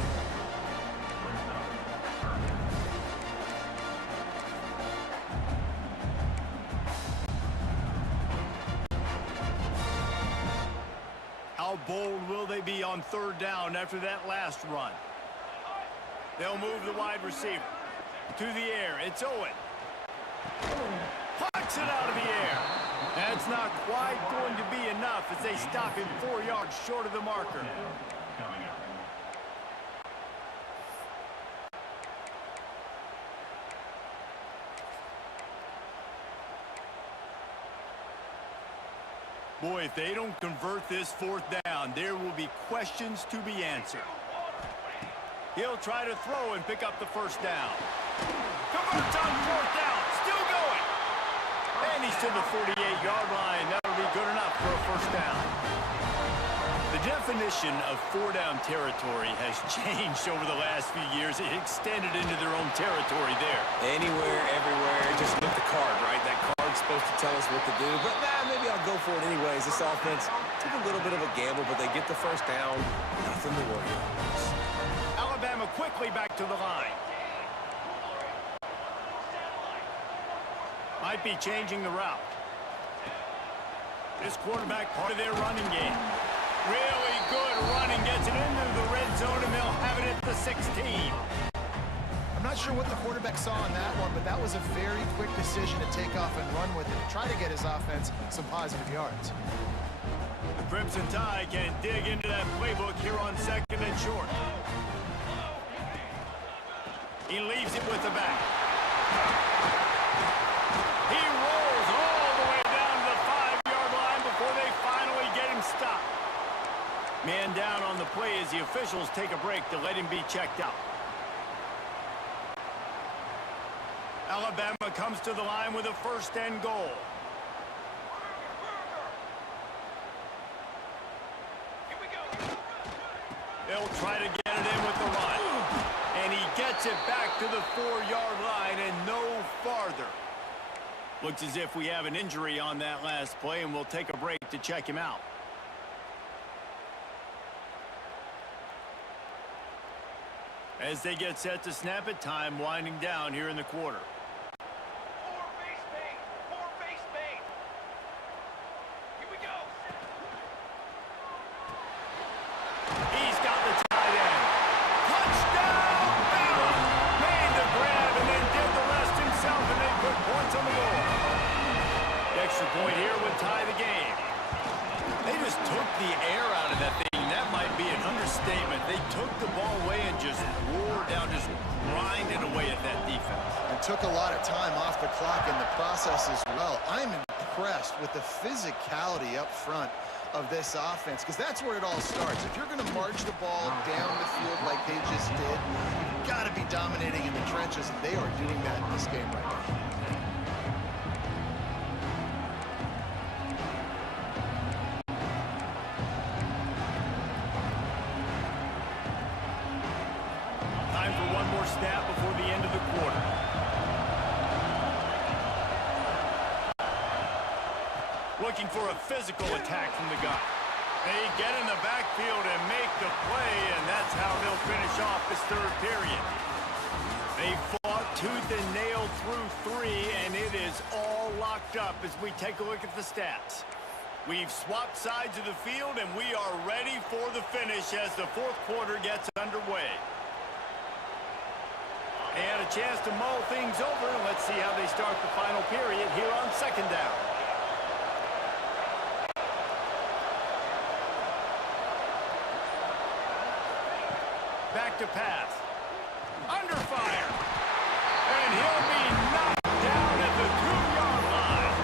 How bold will they be on 3rd down after that last run? They'll move the wide receiver to the air. It's Owen. Plucks it out of the air. That's not quite going to be enough as they stop him 4 yards short of the marker. Boy, if they don't convert this 4th down, there will be questions to be answered. He'll try to throw and pick up the first down. Converts on 4th down, still going. And he's to the 48-yard line. That'll be good enough for a first down. The definition of 4-down territory has changed over the last few years. It extended into their own territory there. Anywhere, everywhere, just look the card, right? That card's supposed to tell us what to do, but maybe I'll go for it anyways. This offense took a little bit of a gamble, but they get the first down. Nothing to worry about. Alabama quickly back to the line. Might be changing the route. This quarterback, part of their running game. Really good running, gets it into the red zone, and they'll have it at the 16. I'm not sure what the quarterback saw on that one, but that was a very quick decision to take off and run with it and try to get his offense some positive yards. The Crimson Tide can dig into that playbook here on 2nd and short. He leaves it with the back. He rolls all the way down to the 5-yard line before they finally get him stopped. Man down on the play as the officials take a break to let him be checked out. Alabama comes to the line with a 1st and goal. They'll try to get it in with the run. And he gets it back to the 4-yard line and no farther. Looks as if we have an injury on that last play, and we'll take a break to check him out. As they get set to snap it, time winding down here in the quarter. Point here would tie the game. They just took the air out of that thing. That might be an understatement. They took the ball away and just wore down, just grinded away at that defense. And took a lot of time off the clock in the process as well. I'm impressed with the physicality up front of this offense, because that's where it all starts. If you're going to march the ball down the field like they just did, you've got to be dominating in the trenches, and they are doing that in this game right now. Snap before the end of the quarter. Looking for a physical attack from the gun. They get in the backfield and make the play, and that's how they'll finish off this 3rd period. They fought tooth and nail through 3, and it is all locked up as we take a look at the stats. We've swapped sides of the field, and we are ready for the finish as the 4th quarter gets underway. They had a chance to mull things over, and let's see how they start the final period here on 2nd down. Back to pass. Under fire. And he'll be knocked down at the 2-yard line.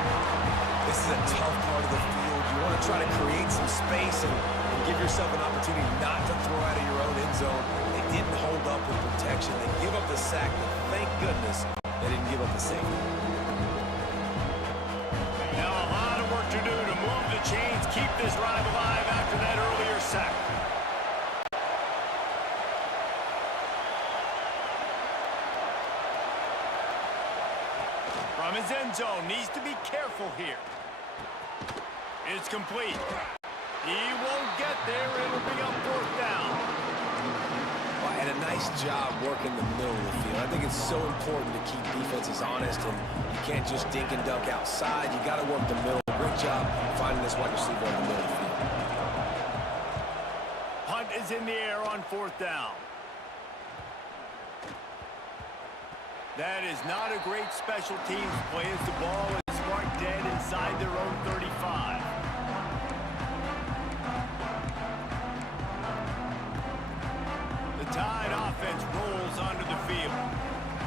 This is a tough part of the field. You want to try to create some space and give yourself an opportunity not to throw out of your own end zone. They didn't hold up with protection. They give up the sack, but thank goodness they didn't give up the safety. Now a lot of work to do to move the chains, keep this drive alive after that earlier sack. From his end zone, needs to be careful here. It's complete. He won't get there. It'll be on 4th down. And a nice job working the middle of the field. I think it's so important to keep defenses honest, and you can't just dink and dunk outside. You got to work the middle. Great job finding this wide receiver in the middle of the field. Hunt is in the air on 4th down. That is not a great special teams play as the ball is marked dead inside their own 35. The Tide offense rolls onto the field.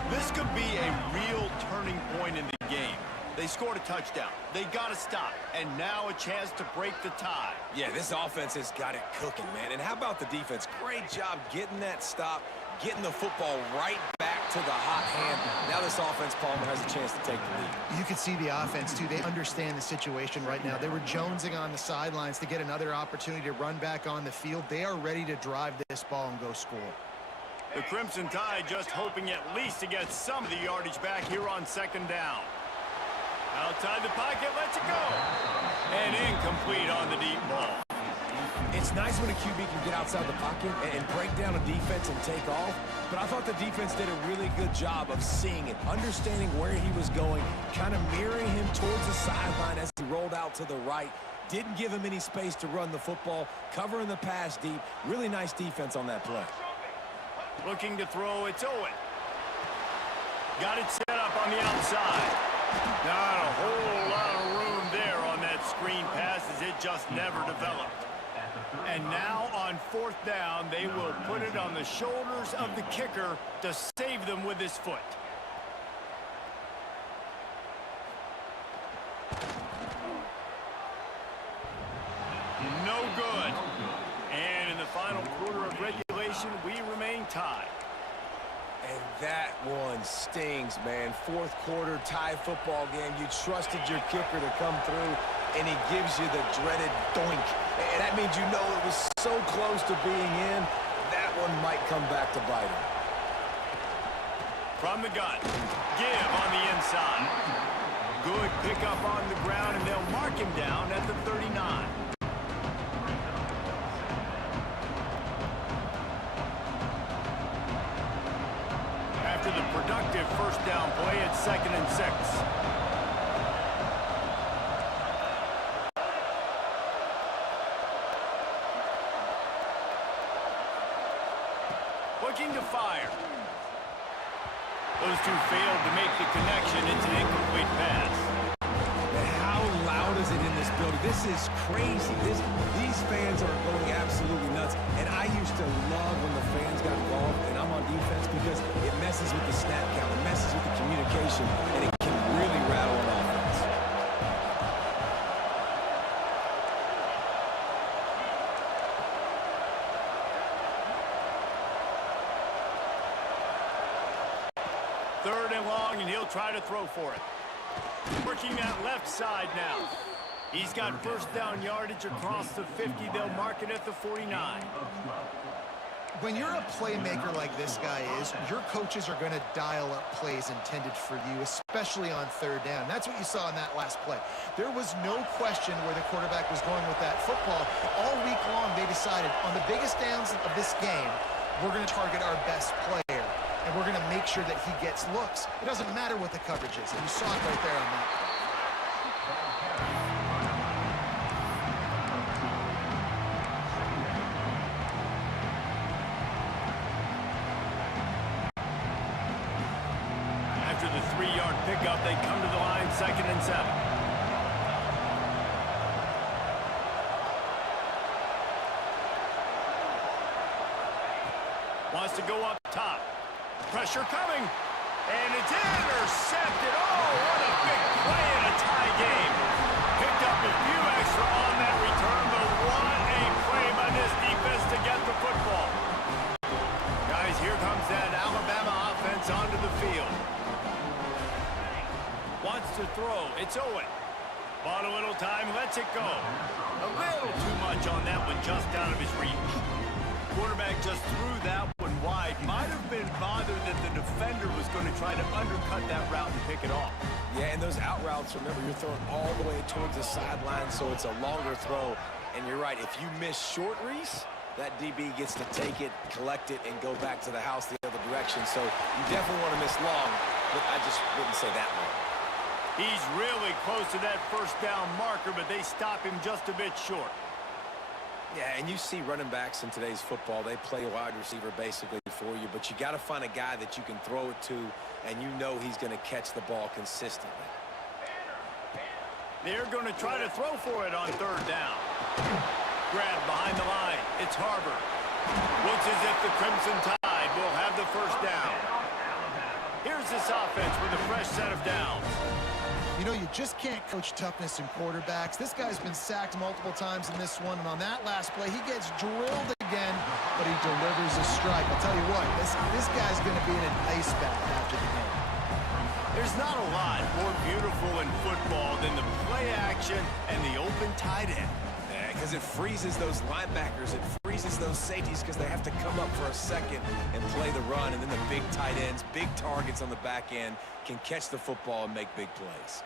This could be a real turning point in the game. They scored a touchdown. They got to stop. And now a chance to break the tie. Yeah, this offense has got it cooking, man. And how about the defense? Great job getting that stop, getting the football right back to the hot hand. Now this offense, Palmer, has a chance to take the lead. You can see the offense, too. They understand the situation right now. They were jonesing on the sidelines to get another opportunity to run back on the field. They are ready to drive this ball and go score. The Crimson Tide just hoping at least to get some of the yardage back here on 2nd down. Outside the pocket, lets it go. And incomplete on the deep ball. It's nice when a QB can get outside the pocket and break down a defense and take off, but I thought the defense did a really good job of seeing it, understanding where he was going, kind of mirroring him towards the sideline as he rolled out to the right. Didn't give him any space to run the football, covering the pass deep. Really nice defense on that play. Looking to throw, it's Owen. Got it set up on the outside. Not a whole lot of room there on that screen pass as it just never developed. And now on 4th down, they will put it on the shoulders of the kicker to save them with his foot. No good. And in the final quarter of regulation, we remain tied. And that one stings, man. 4th quarter tie football game. You trusted your kicker to come through, and he gives you the dreaded doink. And that means you know it was so close to being in, that one might come back to bite him. From the gun, give on the inside. Good pickup on the ground, and they'll mark him down at the 39. After the productive 1st down play, it's 2nd and 6. Looking to fire. Those two failed to make the connection. It's an incomplete pass. How loud is it in this building? This is crazy. These fans are going absolutely nuts. And I used to love when the fans got involved, and I'm on defense because it messes with the snap count. It messes with the communication, and it can really rattle an offense. Third and long, and he'll try to throw for it. Working that left side now. He's got 1st down yardage across the 50. They'll mark it at the 49. When you're a playmaker like this guy is, your coaches are going to dial up plays intended for you, especially on 3rd down. That's what you saw in that last play. There was no question where the quarterback was going with that football. All week long, they decided on the biggest downs of this game, we're going to target our best player, and we're going to make sure that he gets looks. It doesn't matter what the coverage is, and you saw it right there on that. After the 3-yard pickup, they come to the line, 2nd and 7. Wants to go up top. Pressure coming. And it's intercepted. Oh, what a big play in a tie game. Picked up a few extra on that return, but what a play by this defense to get the football. Guys, here comes that Alabama offense onto the field. Wants to throw. It's Owen. Bought a little time, lets it go. A little too much on that one, just out of his reach. Quarterback just threw that one wide. Might have been bothered that the defender was going to try to undercut that route and pick it off. Yeah, and those out routes, remember, you're throwing all the way towards the sideline, so it's a longer throw. And you're right, if you miss short, Reese, that DB gets to take it, collect it, and go back to the house the other direction. So you definitely want to miss long, but I just wouldn't say that long. He's really close to that 1st down marker, but they stop him just a bit short. Yeah, and you see running backs in today's football, they play a wide receiver basically for you, but you got to find a guy that you can throw it to, and you know he's going to catch the ball consistently. They're going to try to throw for it on 3rd down. Grab behind the line. It's Harbor. Looks as if the Crimson Tide will have the 1st down. Here's this offense with a fresh set of downs. You know, you just can't coach toughness in quarterbacks. This guy's been sacked multiple times in this one, and on that last play, he gets drilled again, but he delivers a strike. I'll tell you what, this guy's going to be in an ice bath after the game. There's not a lot more beautiful in football than the play action and the open tight end. Because it freezes those linebackers, it freezes those safeties because they have to come up for a second and play the run, and then the big tight ends, big targets on the back end can catch the football and make big plays.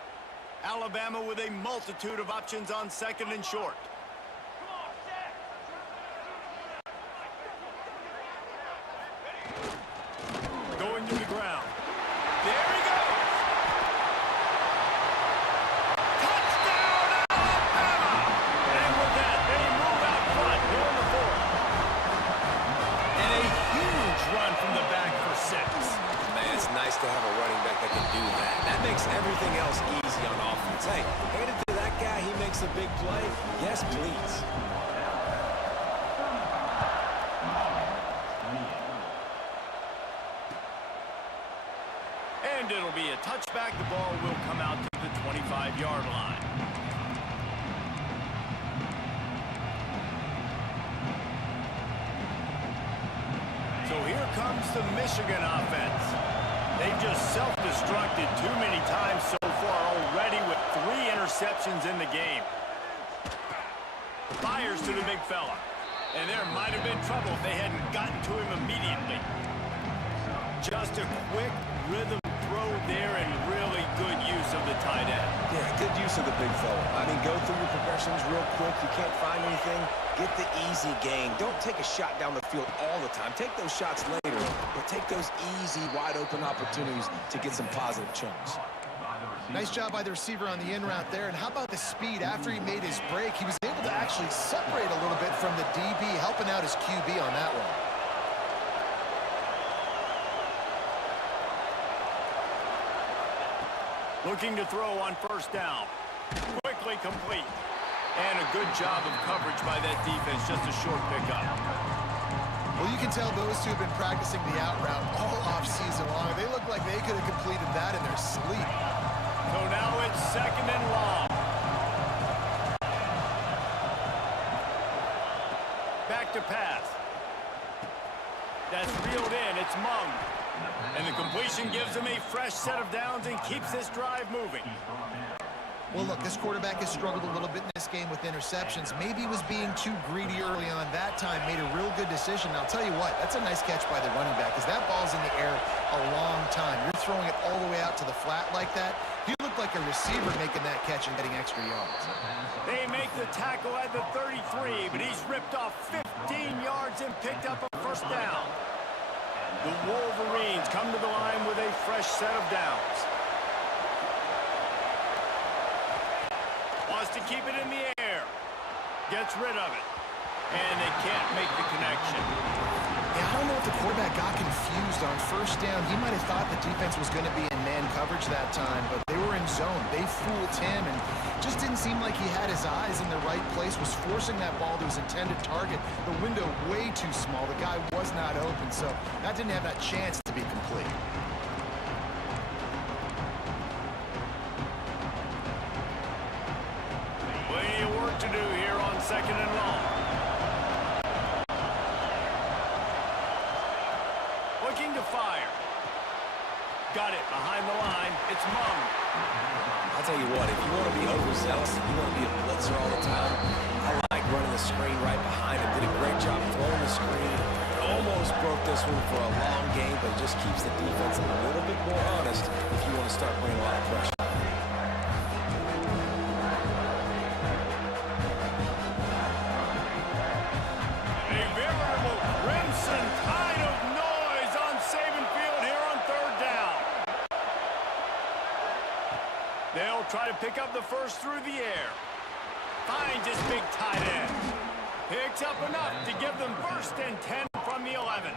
Alabama with a multitude of options on 2nd and short. Going to the ground. There he goes. Touchdown, Alabama! And it'll be a touchback. The ball will come out to the 25-yard line. So here comes the Michigan offense. They've just self-destructed too many times so far already with 3 interceptions in the game. Fires to the big fella. And there might have been trouble if they hadn't gotten to him immediately. Just a quick rhythm throw there and really good use of the tight end. Yeah, good use of the big fella. I mean, go through your progressions real quick. You can't find anything. Get the easy gain. Don't take a shot down the field all the time. Take those shots later, but take those easy, wide-open opportunities to get some positive chunks. Nice job by the receiver on the in route there. And how about the speed? After he made his break, he was able to actually separate a little bit from the DB, helping out his QB on that one. Looking to throw on first down. Quickly complete. And a good job of coverage by that defense. Just a short pickup. Well, you can tell those two have been practicing the out route all off-season long. They look like they could have completed that in their sleep. So now it's 2nd and long. Back to pass. That's reeled in. It's Mung. And the completion gives him a fresh set of downs and keeps this drive moving. Well, look, this quarterback has struggled a little bit in this game with interceptions. Maybe he was being too greedy early on that time, made a real good decision. I'll tell you what, that's a nice catch by the running back because that ball's in the air a long time. You're throwing it all the way out to the flat like that. He looked like a receiver making that catch and getting extra yards. They make the tackle at the 33, but he's ripped off 15 yards and picked up a first down. The Wolverines come to the line with a fresh set of downs. Wants to keep it in the air. Gets rid of it. And they can't make the connection. Yeah, I don't know if the quarterback got confused on first down. He might have thought the defense was going to be in man coverage that time, but they were in zone. They fooled him and just didn't seem like he had his eyes in the right place, was forcing that ball to his intended target. The window way too small. The guy was not open, so that didn't have that chance to be complete. Plenty of work to do here on 2nd and long. Looking to fire. Got it behind the line. It's Mung. I'll tell you what, if you want to be overzealous, you want to be a blitzer all the time, I like running the screen right behind him. Did a great job throwing the screen. Almost broke this one for a long game, but it just keeps the defense a little bit more honest if you want to start bringing a lot of pressure. A veritable crimson tide of noise on Saban Field here on 3rd down. They'll try to pick up the first through the air. Finds his big tight end. Picks up enough to give them 1st and 10 from the 11.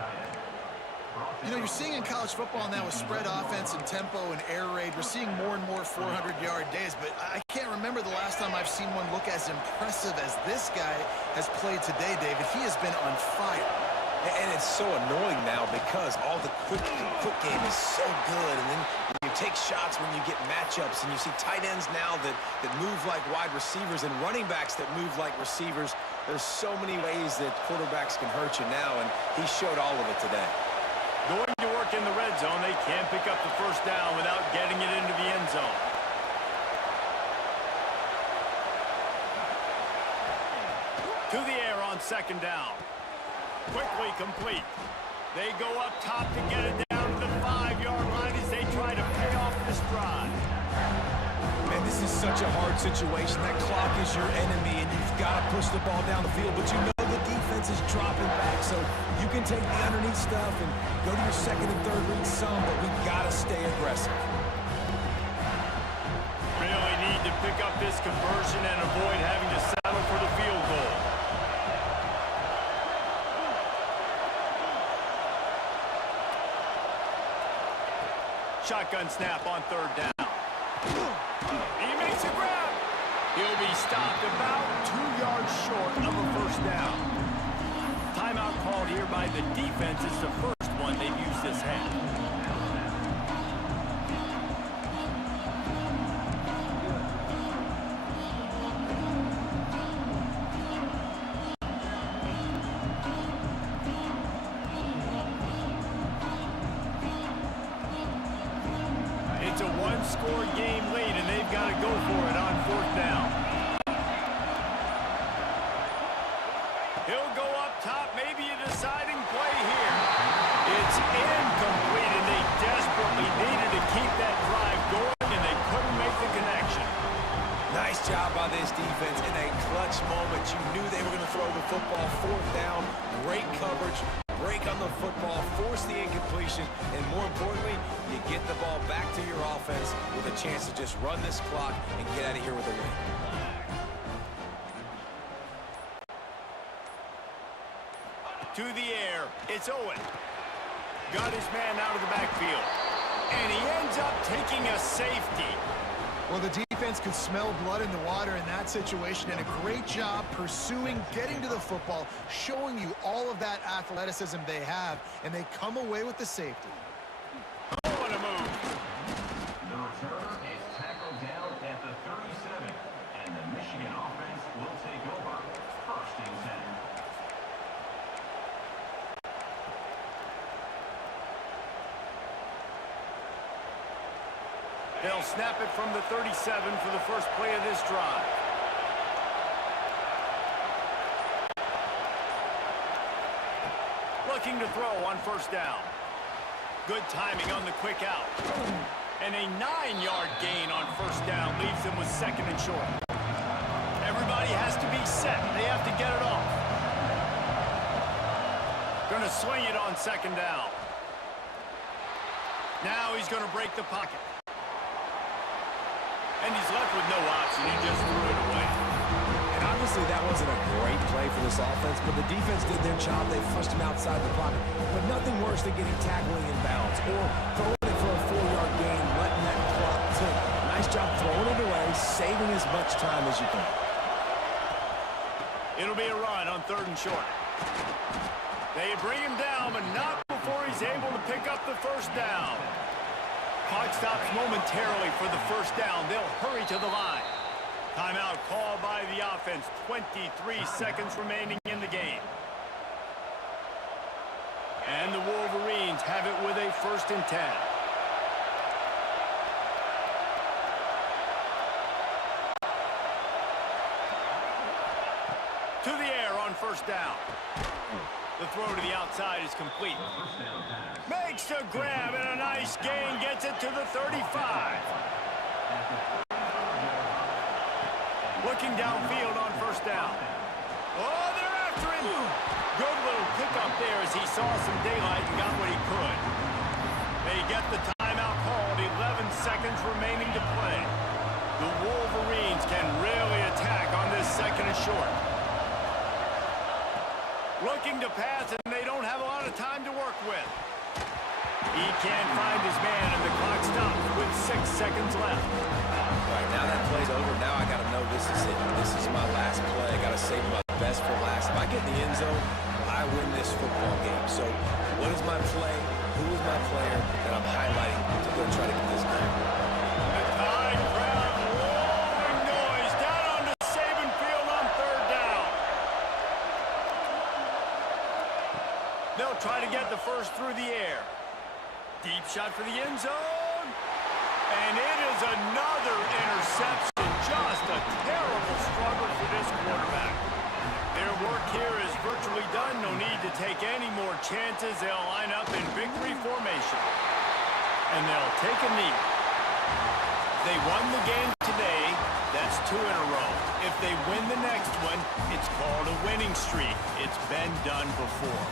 You know, you're seeing in college football now with spread offense and tempo and air raid, we're seeing more and more 400-yard days, but I can't remember the last time I've seen one look as impressive as this guy has played today, David. He has been on fire. And it's so annoying now because all the quick game is so good, and then you take shots when you get matchups, and you see tight ends now that move like wide receivers and running backs that move like receivers. There's so many ways that quarterbacks can hurt you now, and he showed all of it today. Going to work in the red zone, they can't pick up the first down without getting it into the end zone. To the air on 2nd down. Quickly complete. They go up top to get it down to the 5-yard line as they try to pay off this drive. Man, this is such a hard situation. That clock is your enemy, and you've got to push the ball down the field, but you know the defense is dropping back, so you can take the underneath stuff and go to your 2nd and 3rd read some, but we've got to stay aggressive. Really need to pick up this conversion and avoid having to settle for the field goal. Shotgun snap on 3rd down. He makes a grab. He'll be He stopped about 2 yards short of a first down. Timeout called here by the defense. It's the first one they've used this half. It's a one-score game late, and they've got to go for it on fourth down. He'll go up top, maybe a deciding play here. It's incomplete, and they desperately needed to keep that drive going, and they couldn't make the connection. Nice job by this defense in a clutch moment. You knew they were going to throw the football. Fourth down, great coverage, break on the football, force the incompletion, and more importantly, you get the ball back to your offense with a chance to just run this clock and get out of here with a win. To the air, it's Owen. Got his man out of the backfield. And he ends up taking a safety. Well, the defense could smell blood in the water in that situation, and a great job pursuing, getting to the football, showing you all of that athleticism they have, and they come away with the safety. Oh, what a move. The returner is tackled down at the 37, and the Michigan offense will take over. First and 10. They'll snap it from the 37 for the first play of this drive. Looking to throw on first down. Good timing on the quick out. And a 9-yard gain on first down leaves them with second and short. Everybody has to be set. They have to get it off. Gonna swing it on second down. Now he's gonna break the pocket. And he's left with no option. He just threw it away. And obviously that wasn't a great play for this offense, but the defense did their job. They flushed him outside the pocket. But nothing worse than getting tackling in bounds or throwing it for a 4-yard gain, letting that clock tick. Nice job throwing it away, saving as much time as you can. It'll be a run on third and short. They bring him down, but not before he's able to pick up the first down. Clock stops momentarily for the first down. They'll hurry to the line. Timeout called by the offense. 23 seconds remaining in the game. And the Wolverines have it with a first and 10. To the air on first down. The throw to the outside is complete. Makes the grab and a nice gain. Gets it to the 35. Looking downfield on first down. Oh, they're after him. Good little pickup there as he saw some daylight and got what he could. They get the timeout called. 11 seconds remaining to play. The Wolverines can really attack on this second and short. Looking to pass, and they don't have a lot of time to work with. He can't find his man, and the clock stops with 6 seconds left. All right, now that play's over. Now I got to know this is it. This is my last play. I got to save my best for last. If I get in the end zone, I win this football game. So what is my play? Who is my player that I'm highlighting to go try to get this game? The time crowd roaring noise down on the Saban field on third down. They'll try to get the first through the air. Deep shot for the end zone. And it is another interception. Just a terrible struggle for this quarterback. Their work here is virtually done. No need to take any more chances. They'll line up in victory formation. And they'll take a knee. They won the game today. That's 2 in a row. If they win the next one, it's called a winning streak. It's been done before.